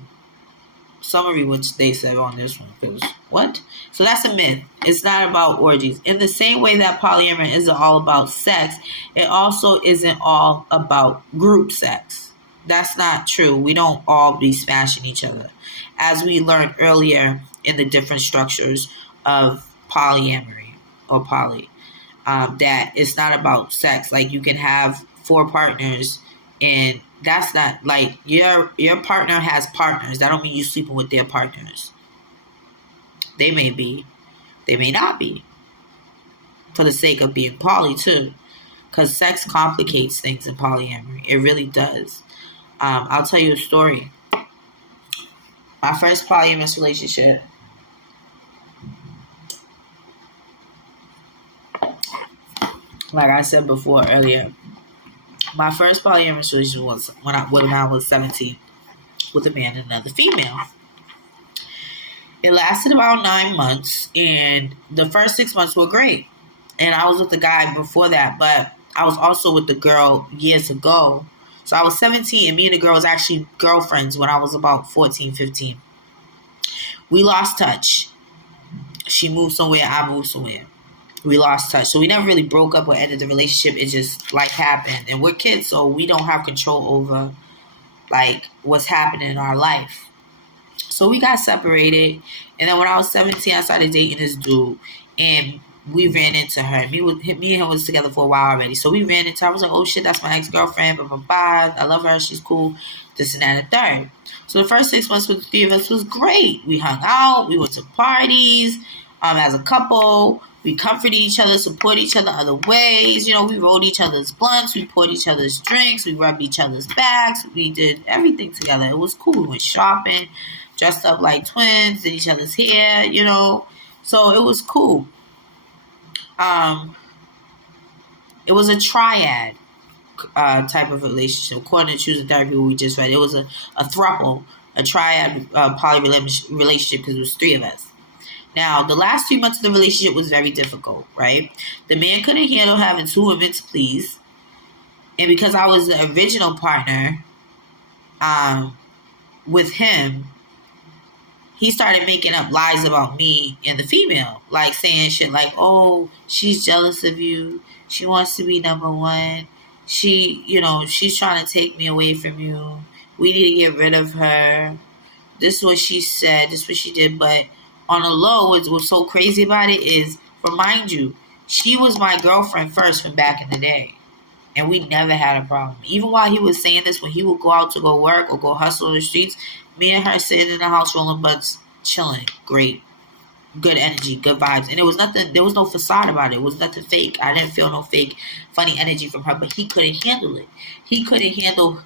Summary, which they said on this one, because what? So that's a myth. It's not about orgies. In the same way that polyamory isn't all about sex, it also isn't all about group sex. That's not true. We don't all be smashing each other. As we learned earlier in the different structures of polyamory or poly, that it's not about sex. Like, you can have 4 partners, and that's not like your partner has partners. That don't mean you sleeping with their partners. They may be, they may not be, for the sake of being poly too, because sex complicates things in polyamory. It really does. I'll tell you a story. My first polyamorous relationship, like I said before earlier, my first polyamorous relationship was when I was 17 with a man and another female. It lasted about 9 months, and the first 6 months were great. And I was with the guy before that, but I was also with the girl years ago. So I was 17, and me and the girl was actually girlfriends when I was about 14, 15. We lost touch. She moved somewhere, I moved somewhere. We lost touch. So we never really broke up or ended the relationship. It just like happened. And we're kids, so we don't have control over like what's happening in our life. So we got separated. And then when I was 17, I started dating this dude. And we ran into her. Me and him was together for a while already. So we ran into her. I was like, oh shit, that's my ex-girlfriend. Blah, blah, blah. I love her. She's cool. This and that and the third. So the first 6 months with the 3 of us was great. We hung out. We went to parties as a couple. We comforted each other, supported each other other ways. We rolled each other's blunts. We poured each other's drinks. We rubbed each other's backs. We did everything together. It was cool. We went shopping, dressed up like twins, did each other's hair, So it was cool. It was a triad type of relationship. According to Choosing Therapy, we just read, it was a throuple, a triad poly relationship, because it was 3 of us. Now, the last 3 months of the relationship was very difficult, right? The man couldn't handle having 2 women to please. And because I was the original partner with him, he started making up lies about me and the female. Like saying shit like, oh, she's jealous of you. She wants to be number one. She's trying to take me away from you. We need to get rid of her. This is what she said. This is what she did. But on the low, what's so crazy about it is, remind you, she was my girlfriend first from back in the day. And we never had a problem. Even while he was saying this, when he would go out to go work or go hustle in the streets, me and her sitting in the house rolling butts, chilling. Great. Good energy, good vibes. And there was no facade about it. It was nothing fake. I didn't feel no fake, funny energy from her. But he couldn't handle it. He couldn't handle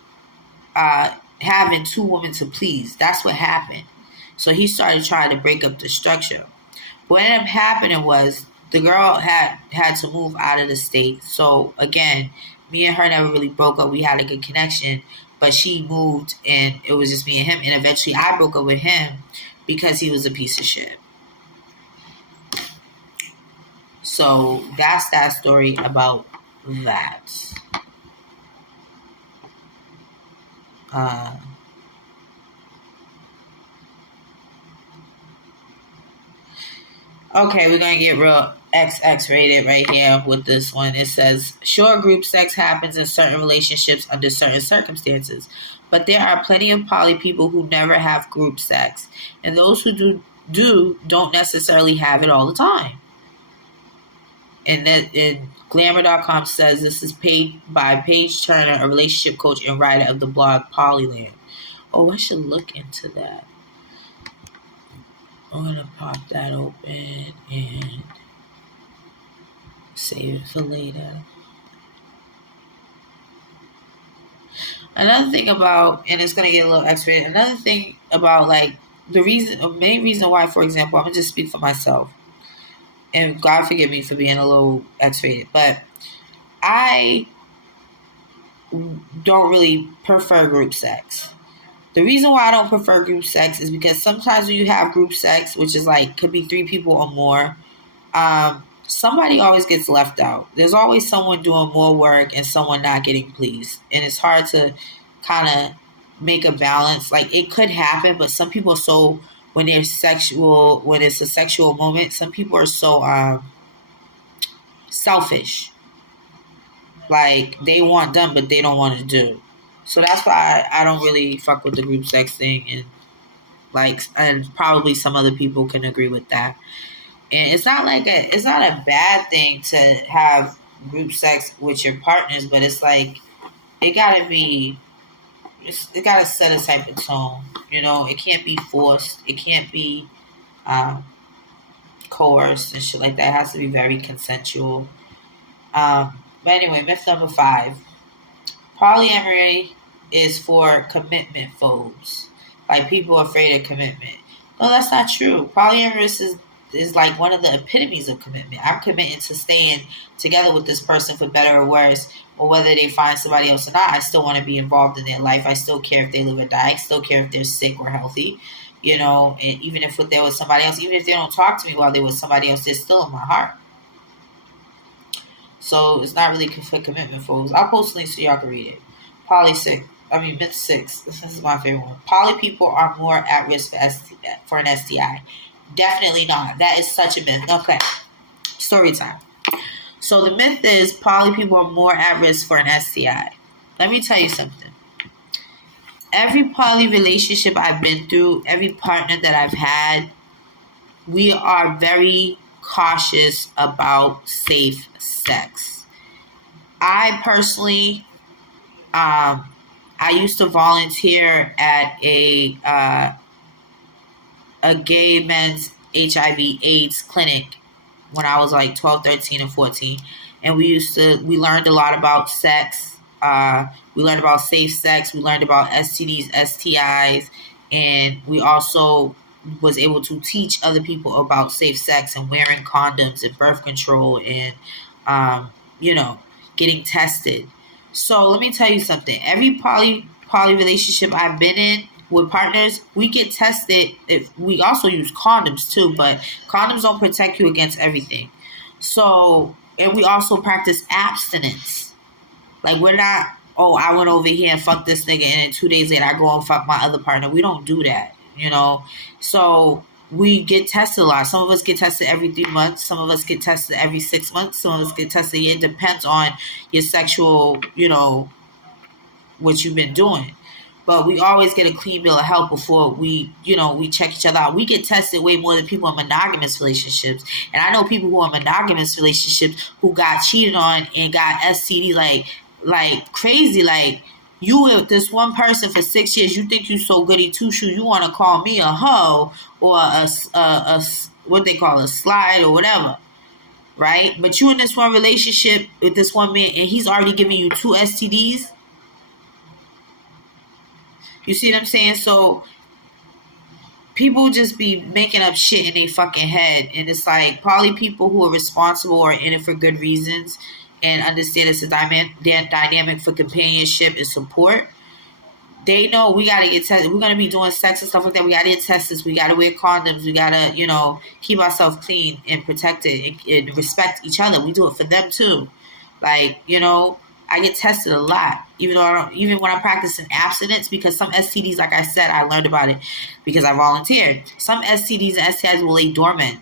having 2 women to please. That's what happened. So he started trying to break up the structure. What ended up happening was the girl had to move out of the state. So again, me and her never really broke up. We had a good connection, but she moved and it was just me and him. And eventually I broke up with him because he was a piece of shit. So that's that story about that. Okay, we're going to get real XX rated right here with this one. It says, sure, group sex happens in certain relationships under certain circumstances, but there are plenty of poly people who never have group sex, and those who do don't necessarily have it all the time. And that in Glamour.com says this is paid by Paige Turner, a relationship coach and writer of the blog Polyland. Oh, I should look into that. I'm going to pop that open and save it for later. Another thing about, and it's going to get a little extra, another thing about like the main reason why, for example, I'm going to just speak for myself. And God forgive me for being a little X-rated, but I don't really prefer group sex. The reason why I don't prefer group sex is because sometimes when you have group sex, which is like, could be 3 people or more, somebody always gets left out. There's always someone doing more work and someone not getting pleased. And it's hard to kind of make a balance. Like, it could happen, but some people are so, when it's a sexual moment, some people are so selfish. Like, they want done, but they don't want to do. So that's why I don't really fuck with the group sex thing. And probably some other people can agree with that. And it's not a bad thing to have group sex with your partners, but it's like, it gotta set a type of tone. You know, it can't be forced. It can't be coerced and shit like that. It has to be very consensual. But anyway, myth number 5. Polyamory is for commitment phobes. Like, people afraid of commitment. No, that's not true. Polyamorous is like one of the epitomes of commitment. I'm committed to staying together with this person for better or worse, or whether they find somebody else or not. I still want to be involved in their life. I still care if they live or die. I still care if they're sick or healthy. You know, and even if they're with somebody else, even if they don't talk to me while they're with somebody else, they're still in my heart. So it's not really for commitment phobes. I'll post links so y'all can read it. Myth 6. This is my favorite one. Poly people are more at risk for an STI. Definitely not. That is such a myth. Okay. Story time. So the myth is poly people are more at risk for an STI. Let me tell you something. Every poly relationship I've been through, every partner that I've had, we are very cautious about safe sex. I personally, I used to volunteer at a gay men's HIV/AIDS clinic when I was like 12, 13, and 14. And we learned a lot about sex. We learned about safe sex. We learned about STDs, STIs. And we also was able to teach other people about safe sex and wearing condoms and birth control and, getting tested. So let me tell you something. Every poly relationship I've been in with partners, we get tested. We also use condoms too, but condoms don't protect you against everything. So, and we also practice abstinence. Like, we're not, I went over here and fucked this nigga, and then 2 days later I go and fuck my other partner. We don't do that, you know? So we get tested a lot. Some of us get tested every 3 months. Some of us get tested every 6 months. Some of us get tested. It depends on your sexual, what you've been doing. But we always get a clean bill of health before we check each other out. We get tested way more than people in monogamous relationships. And I know people who are in monogamous relationships who got cheated on and got STD like crazy. Like, you with this one person for 6 years, you think you so goody two shoes, you want to call me a hoe or a what they call a slide or whatever, right? But you in this one relationship with this one man, and he's already giving you 2 STDs. You see what I'm saying? So people just be making up shit in their fucking head, and it's like, poly people who are responsible are in it for good reasons and understand it's a dynamic for companionship and support. They know we got to get tested. We're going to be doing sex and stuff like that. We got to get tested. We got to wear condoms. We got to, keep ourselves clean and protected and respect each other. We do it for them too. Like, I get tested a lot, even when I'm practicing abstinence, because some STDs, like I said, I learned about it because I volunteered. Some STDs and STIs will lay dormant.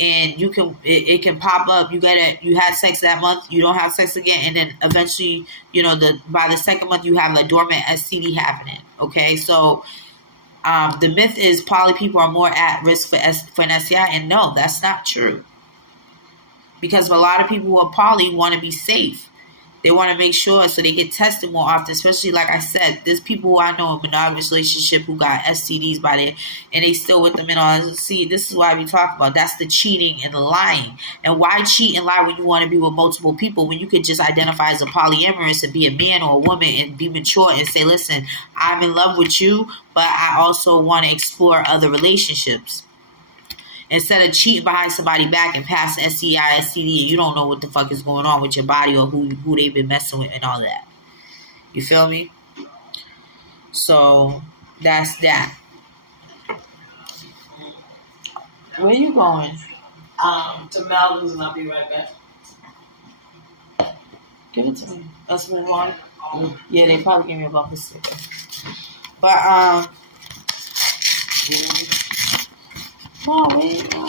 And it can pop up. You had sex that month, you don't have sex again, and then eventually, by the second month you have a dormant STD happening. Okay, so the myth is poly people are more at risk for an STI, and no, that's not true. Because a lot of people who are poly want to be safe. They want to make sure, so they get tested more often. Especially, like I said, there's people who I know in monogamous relationship who got STDs by there, and they still with them and all. See, this is why we talk about, that's the cheating and the lying. And why cheat and lie when you want to be with multiple people, when you could just identify as a polyamorous and be a man or a woman and be mature and say, listen, I'm in love with you, but I also want to explore other relationships. Instead of cheating behind somebody back and passing STI, STD, and you don't know what the fuck is going on with your body or who they've been messing with and all that. You feel me? So that's that. Where you going? To Melvin's, and I'll be right back. Give it to me. Let's move on. Yeah, they probably gave me a bumper sticker. But no, wait, no.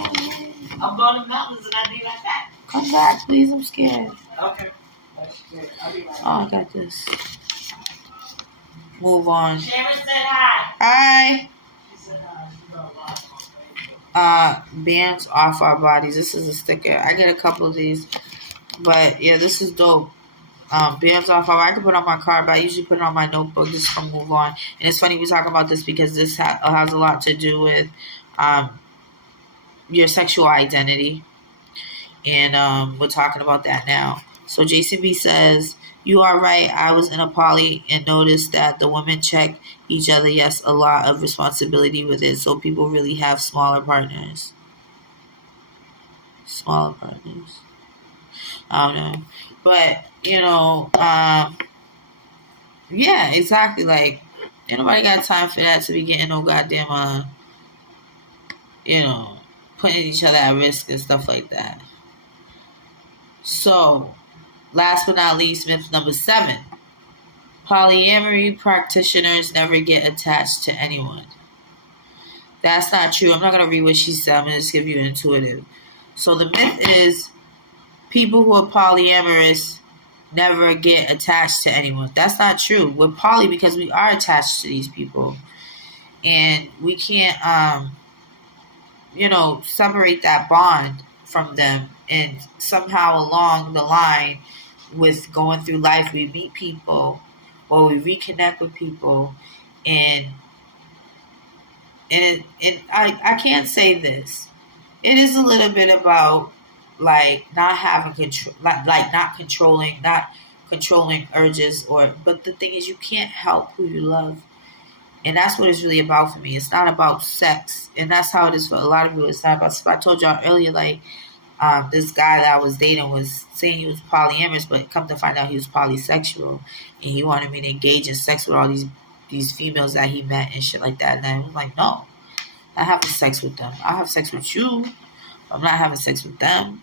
I'm going to Melvin's and I'll be right back. Come back, please. I'm scared. Okay. I'll be right back. Oh, I got this. Move on. Sharon said hi. Hi. She said hi. She's on live. Bands off our bodies. This is a sticker. I get a couple of these. But yeah, this is dope. Bands off our, I can put it on my card, but I usually put it on my notebook just to move on. And it's funny we talk about this because this has a lot to do with your sexual identity. And we're talking about that now. So Jason B says, you are right. I was in a poly and noticed that the women check each other. Yes, a lot of responsibility with it. So people really have smaller partners. Smaller partners. I don't know. But, yeah, exactly. Like, ain't nobody got time for that to be getting no goddamn, putting each other at risk and stuff like that. So, last but not least, myth number 7. Polyamory practitioners never get attached to anyone. That's not true. I'm not going to read what she said. I'm going to just give you intuitive. So, the myth is people who are polyamorous never get attached to anyone. That's not true. We're poly because we are attached to these people. And we can't, separate that bond from them. And somehow along the line with going through life, we meet people or we reconnect with people. And I can't say this. It is a little bit about like not having control, like not controlling urges, but the thing is you can't help who you love. And that's what it's really about for me. It's not about sex. And that's how it is for a lot of people. It's not about sex. I told y'all earlier, like, this guy that I was dating was saying he was polyamorous, but come to find out he was polysexual. And he wanted me to engage in sex with all these females that he met and shit like that. And I was like, no, I'm not having sex with them. I'll have sex with you. I'm not having sex with them.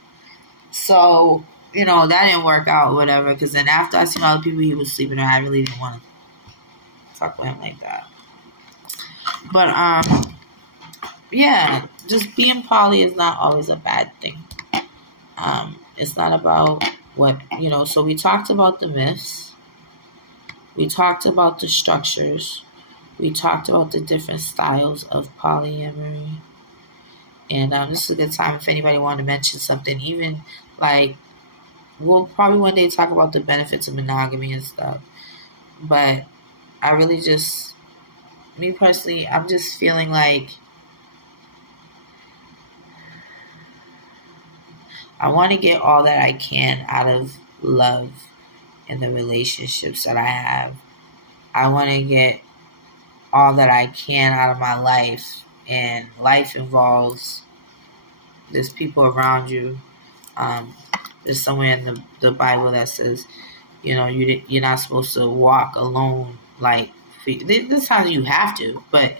So, that didn't work out or whatever. Because then after I seen all the people he was sleeping with, I really didn't want to fuck with him like that. But, yeah, just being poly is not always a bad thing. It's not about what, so we talked about the myths. We talked about the structures. We talked about the different styles of polyamory. And this is a good time if anybody wanted to mention something. Even, like, we'll probably one day talk about the benefits of monogamy and stuff. But I really just, me personally, I'm just feeling like I want to get all that I can out of love in the relationships that I have. I want to get all that I can out of my life. And life involves, there's people around you. There's somewhere in the Bible that says, you're not supposed to walk alone. Like, this times you have to, but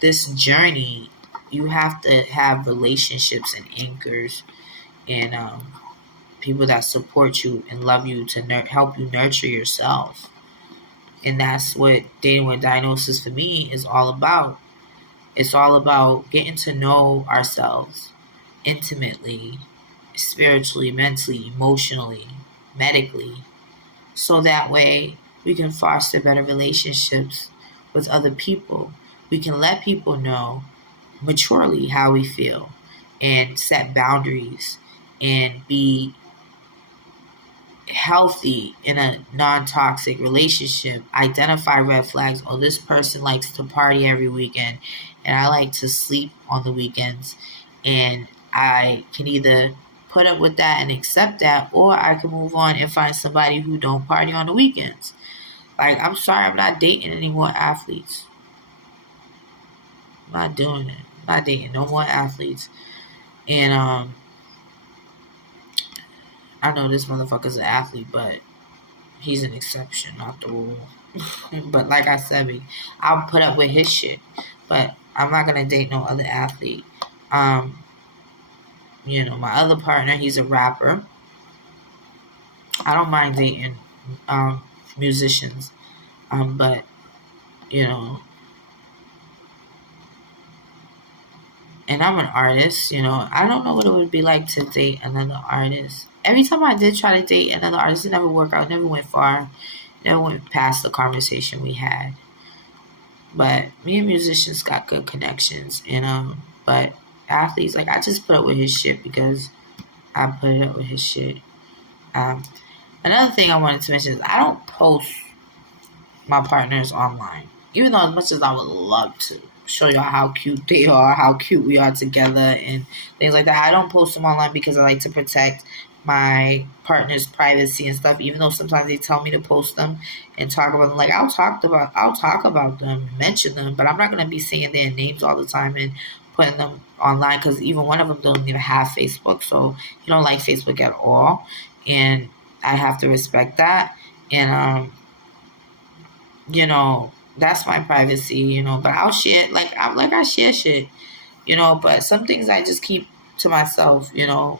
this journey, you have to have relationships and anchors and people that support you and love you to help you nurture yourself. And that's what Dating with Diagnosis for me is all about. It's all about getting to know ourselves intimately, spiritually, mentally, emotionally, medically, so that way we can foster better relationships with other people. We can let people know maturely how we feel and set boundaries and be healthy in a non-toxic relationship, identify red flags. Oh, this person likes to party every weekend and I like to sleep on the weekends, and I can either put up with that and accept that, or I can move on and find somebody who don't party on the weekends. Like, I'm sorry, I'm not dating any more athletes. I'm not doing it. I'm not dating no more athletes. And I know this motherfucker's an athlete, but he's an exception, not the rule. But like I said, I'll put up with his shit. But I'm not gonna date no other athlete. My other partner, he's a rapper. I don't mind dating musicians. But and I'm an artist, I don't know what it would be like to date another artist. Every time I did try to date another artist, it never worked out, it never went far, never went past the conversation we had. But me and musicians got good connections, but athletes, like, I just put up with his shit because I put it up with his shit. Another thing I wanted to mention is I don't post my partners online, even though as much as I would love to show y'all how cute they are, how cute we are together, and things like that. I don't post them online because I like to protect my partner's privacy and stuff. Even though sometimes they tell me to post them and talk about them, like I'll talk about them, mention them, but I'm not gonna be saying their names all the time and putting them online, because even one of them don't even have Facebook, so he don't like Facebook at all, and I have to respect that. And that's my privacy, but I'll share, I share shit, but some things I just keep to myself,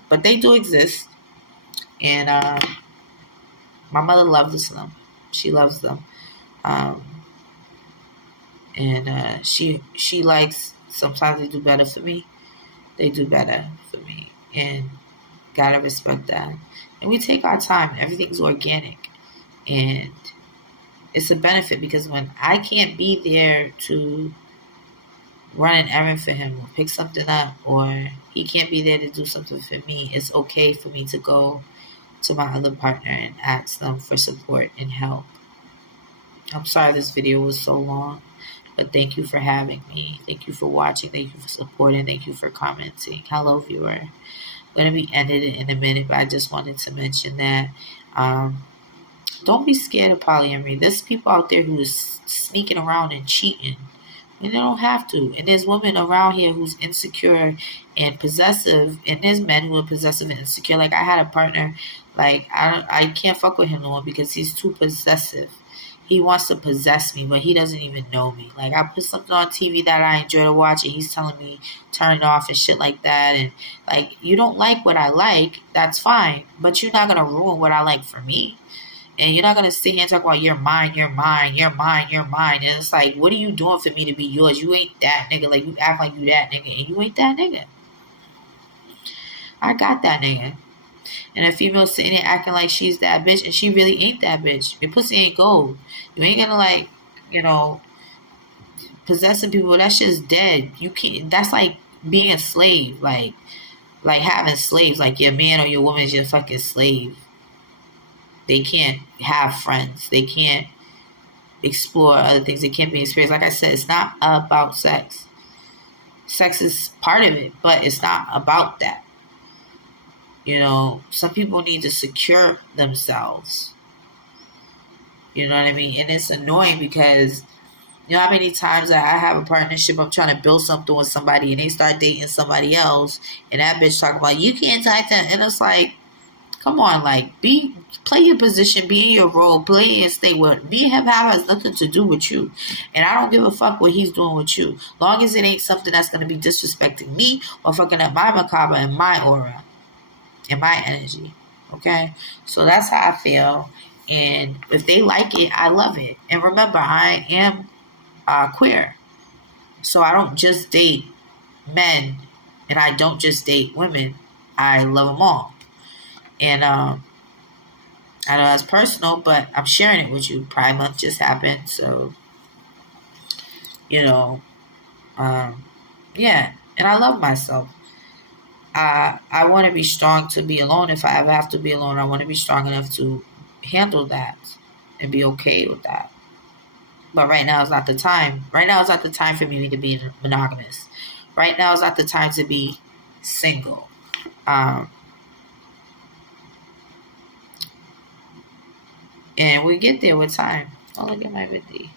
but they do exist. And my mother loves them. She loves them. And she likes, sometimes they do better for me. They do better for me. And gotta respect that. And we take our time. Everything's organic. And it's a benefit, because when I can't be there to run an errand for him or pick something up, or he can't be there to do something for me, it's okay for me to go to my other partner and ask them for support and help. I'm sorry this video was so long, but thank you for having me. Thank you for watching. Thank you for supporting. Thank you for commenting. Hello, viewer. I'm going to be ended it in a minute, but I just wanted to mention that don't be scared of polyamory. There's people out there who is sneaking around and cheating, and they don't have to. And there's women around here who's insecure and possessive, and there's men who are possessive and insecure. Like, I had a partner, like, I can't fuck with him no more because he's too possessive. He wants to possess me, but he doesn't even know me. Like, I put something on TV that I enjoy to watch, and he's telling me turn it off and shit like that. And, like, you don't like what I like, that's fine, but you're not going to ruin what I like for me. And you're not going to sit here and talk about you're mine, you're mine, you're mine, you're mine. And it's like, what are you doing for me to be yours? You ain't that nigga. Like, you act like you that nigga, and you ain't that nigga. I got that nigga. And a female sitting there acting like she's that bitch, and she really ain't that bitch. Your pussy ain't gold. You ain't gonna, possessing people. That shit's dead. You can't. That's like being a slave. Like having slaves. Like, your man or your woman is your fucking slave. They can't have friends. They can't explore other things. They can't be experienced. Like I said, it's not about sex. Sex is part of it, but it's not about that. Some people need to secure themselves. You know what I mean? And it's annoying because, how many times that I have a partnership, I'm trying to build something with somebody, and they start dating somebody else, and that bitch talking about, you can't type that. And it's like, come on, like, play your position, be in your role, play and stay with. Me and him has nothing to do with you. And I don't give a fuck what he's doing with you. Long as it ain't something that's going to be disrespecting me or fucking up my macabre and my aura and my energy. Okay? So that's how I feel. And if they like it, I love it. And remember, I am queer. So I don't just date men, and I don't just date women. I love them all. And I know that's personal, but I'm sharing it with you. Pride Month just happened, so yeah. And I love myself. I want to be strong to be alone. If I ever have to be alone, I want to be strong enough to handle that and be okay with that. But right now is not the time. Right now is not the time for me to be monogamous. Right now is not the time to be single. And we get there with time. Oh, look at my 50.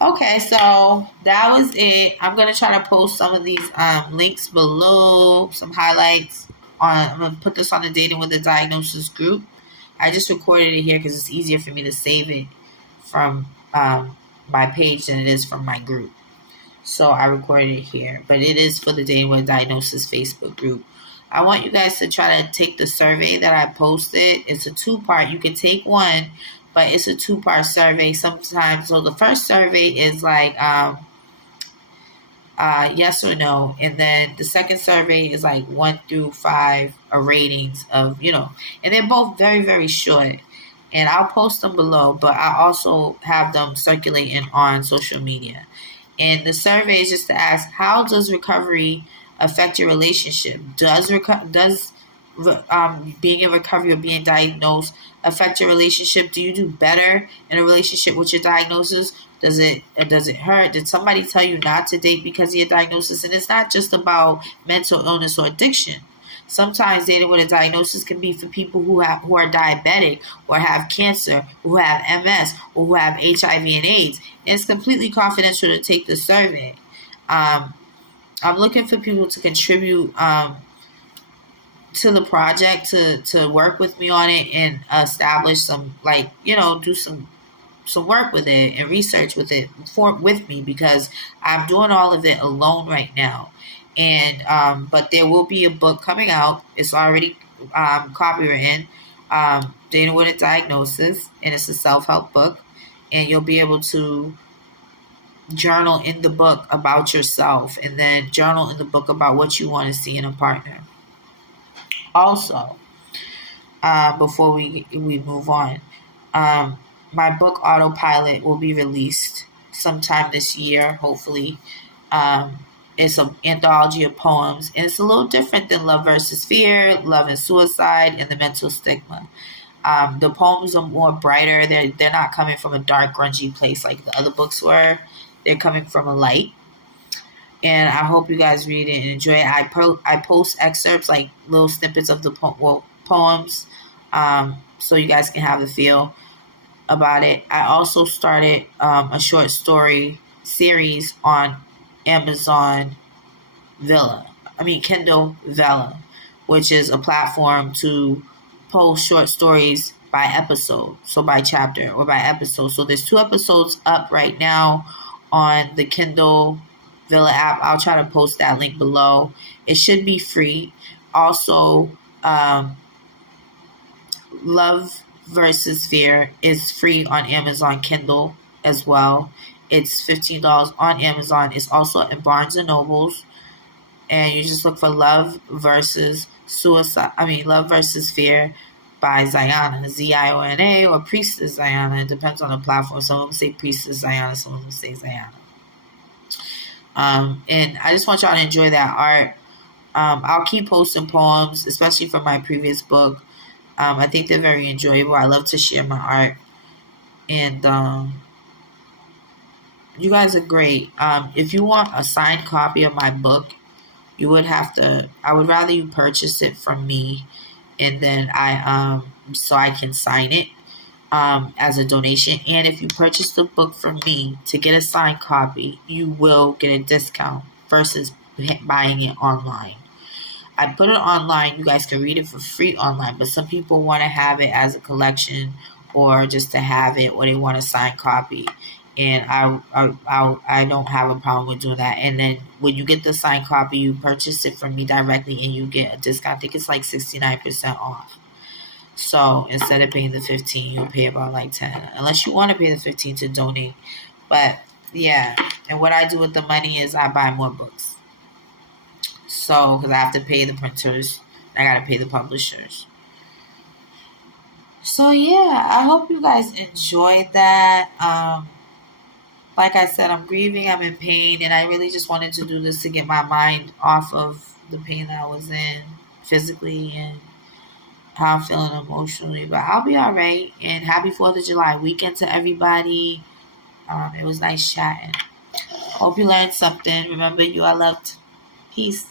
Okay, so that was it. I'm gonna try to post some of these links below, some highlights on. I'm gonna put this on the Dating with a Diagnosis group. I just recorded it here because it's easier for me to save it from my page than it is from my group. So I recorded it here, but it is for the Dating with a Diagnosis Facebook group. I want you guys to try to take the survey that I posted. It's a 2-part. You can take one, but it's a 2-part survey sometimes. So the first survey is like yes or no, and then the second survey is like 1 through 5 ratings of, and they're both very, very short. And I'll post them below, but I also have them circulating on social media. And the survey is just to ask, how does recovery affect your relationship? Does being in recovery or being diagnosed affect your relationship? Do you do better in a relationship with your diagnosis? Does it hurt? Did somebody tell you not to date because of your diagnosis? And it's not just about mental illness or addiction. Sometimes dating with a diagnosis can be for people who are diabetic or have cancer, who have MS, or who have HIV and AIDS. And it's completely confidential to take the survey. I'm looking for people to contribute to the project, to work with me on it and establish some, do some work with it and research with it with me, because I'm doing all of it alone right now. And but there will be a book coming out. It's already copywritten, Dating with a Diagnosis, and it's a self-help book. And you'll be able to journal in the book about yourself, and then journal in the book about what you want to see in a partner. Also, before we move on, my book Autopilot will be released sometime this year, hopefully. It's an anthology of poems, and it's a little different than Love versus Fear, Love and Suicide, and The Mental Stigma. The poems are more brighter. They're not coming from a dark, grungy place like the other books were. They're coming from a light. And I hope you guys read it and enjoy it. I post excerpts, like little snippets of the poems, so you guys can have a feel about it. I also started a short story series on Kindle Vella, which is a platform to post short stories by episode, so by chapter or by episode. So there's 2 episodes up right now on the Kindle Vella app. I'll try to post that link below. It should be free. Also, Love versus Fear is free on Amazon Kindle as well. It's $15 on Amazon. It's also in Barnes and Nobles, and you just look for Love versus Fear by Ziona, Ziona, or Priestess Ziona. It depends on the platform. Some of them say Priestess Ziona, some of them say Ziona. And I just want y'all to enjoy that art. I'll keep posting poems, especially from my previous book. I think they're very enjoyable. I love to share my art. And you guys are great. If you want a signed copy of my book, I would rather you purchase it from me, and then so I can sign it as a donation. And if you purchase the book from me to get a signed copy, you will get a discount versus buying it online. I put it online. You guys can read it for free online, but some people want to have it as a collection or just to have it, or they want a signed copy. And I don't have a problem with doing that. And then when you get the signed copy, you purchase it from me directly and you get a discount. I think it's like 69% off. So instead of paying the $15, you'll pay about like $10, unless you want to pay the $15 to donate. But yeah, and what I do with the money is I buy more books. So, because I have to pay the printers, I got to pay the publishers. So yeah, I hope you guys enjoyed that. like I said, I'm grieving, I'm in pain, and I really just wanted to do this to get my mind off of the pain that I was in physically and how I'm feeling emotionally. But I'll be all right. And happy 4th of July weekend to everybody. It was nice chatting. Hope you learned something. Remember, you are loved. Peace.